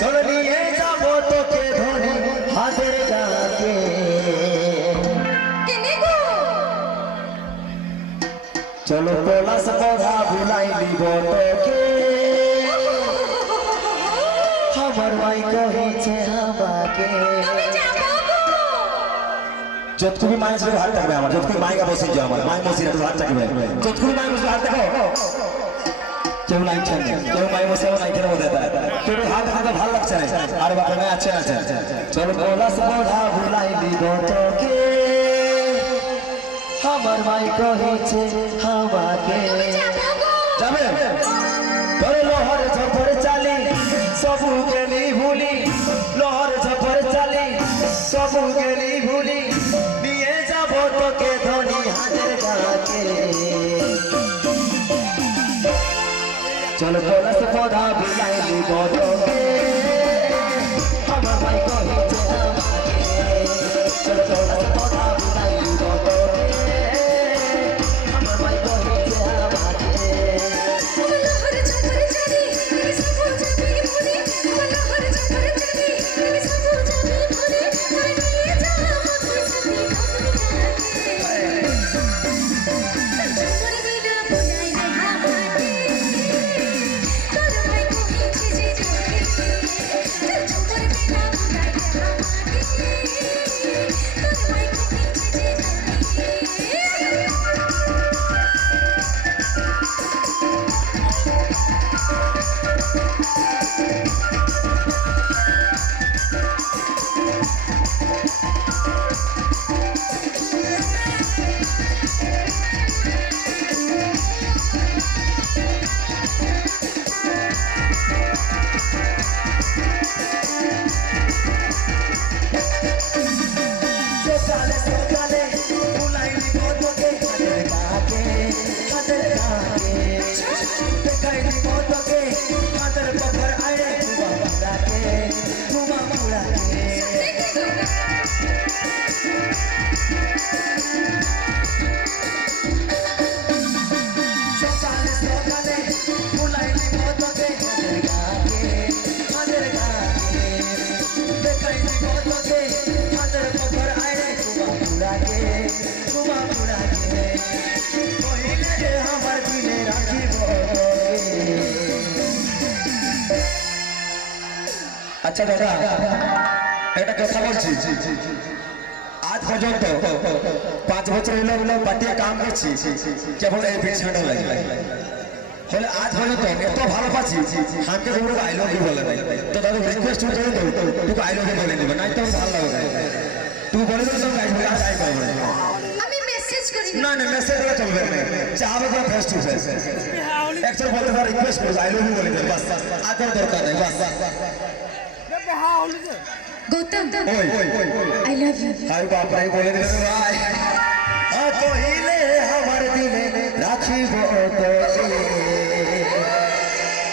চলো নিয়ে যাবো তোকে ধরে হাতের ডাকে চলো পলাশ পড়া ভুলাই দিব তোকে আমার মাই কহিছে আমাকে যতক্ষণ মায়ের সাথে হাত থাকবে আমার যতক্ষণ মাইকা বসে যাও আমার মাই বসে হাত থাকবে যতক্ষণ মাই বসে হাত থাকো কেউ লাইছে না কেউ মাই বসে লাইকের মধ্যে কেউ হাত হাতে ভালো লাগছে না আরে বাবা না আছে আছে চলো পলাশ পড়া ভুলাই দিব তোকে আমার মাই কহিছে আমাকে যাবে তোর লোহর ঝপর চালি সবু গেলি ভুলি লোহর ঝপর চালি সবু গেলি ভুলি নিয়ে যাব তোকে ধনী হাতের ডাকে চল পলাশ পড়া বিলাই দিব তোকে আমার মাই কহিছে আমাকে চল পলাশ পড়া বিলাই দিব তোকে আচ্ছা দাদা একটা কথা বলছি আজ পর্যন্ত 5 বছর হলো পাটিয়ে কাম করছি কেবল এই বিষয়টা লাগে হলে আজ পর্যন্ত এত ভালো পাচ্ছি আমাকে তোমরা আই লাভ ইউ বলে নাই তো দাদা রিকোয়েস্ট করে দাও তুই আই লাভ ইউ বলে দিবে নাই তো ভালো লাগবে তুই বলে দাও তো গাইস বলে আই করব আমি মেসেজ করি না না মেসেজ করে চলবে না চাবে তো ফেস টু ফেস একবার বলতে পারে রিকোয়েস্ট করে আই লাভ ইউ বলে দে বাস আর দরকার নাই বাস গৌতম আই লাভ ইউ হাই বাপ রে বলে দিলে ভাই কহিলে আমার দিলে রাখিব তোকে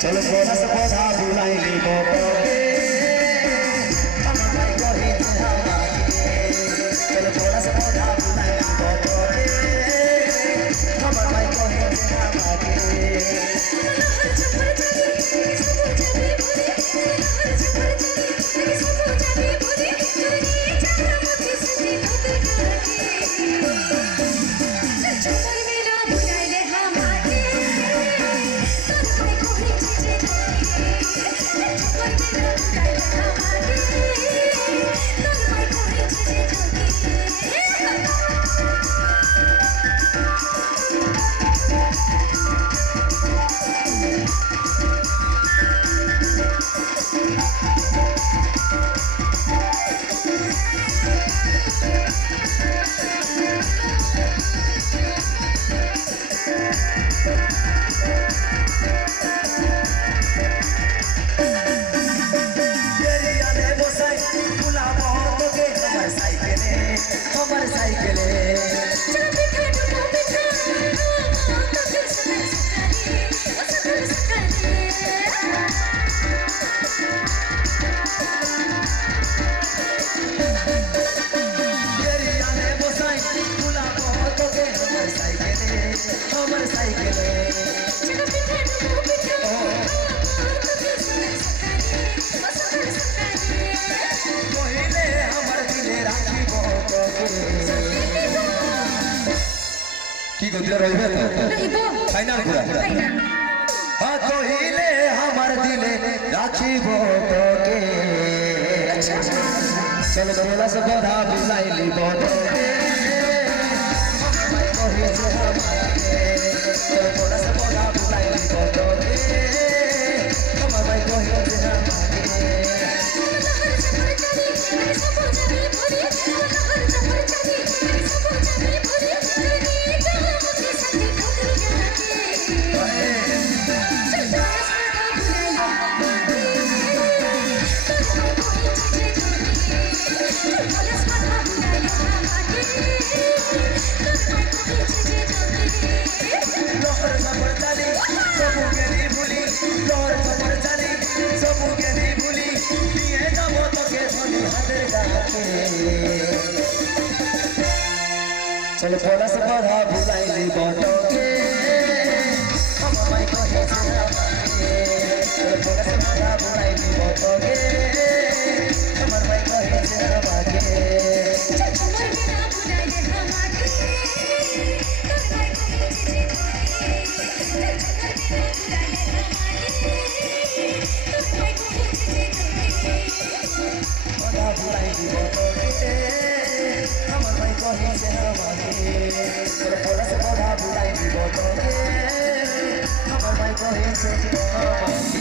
চলো পলাশ পড়া ভুলাই দিব তোকে আমার মাই কহিছে আমাকে চলো পলাশ পড়া ভুলাই দিব তোকে আমার মাই কহিছে আমাকে ফাইনাল পুরা ফাইনাল হ্যাঁ কহিলে আমার দিলে রাখিব তোকে চলো তোলা সে বধা বুঝাইলি বদকে কহিছে আমাকে চলো তোলা সে বধা বুঝাইলি বদকে আমার ভাই কহিছে আমাকে चलो बोला से बड़ा बुलाइली बटोके हम माई कहे चलो बोला से बड़ा बुलाइली बटोके हम माई कहे से बाके बड़ा बुलाइली बटोके हम माई कहे से चलो बोला से बड़ा बुलाइली बटोके हम माई कहे से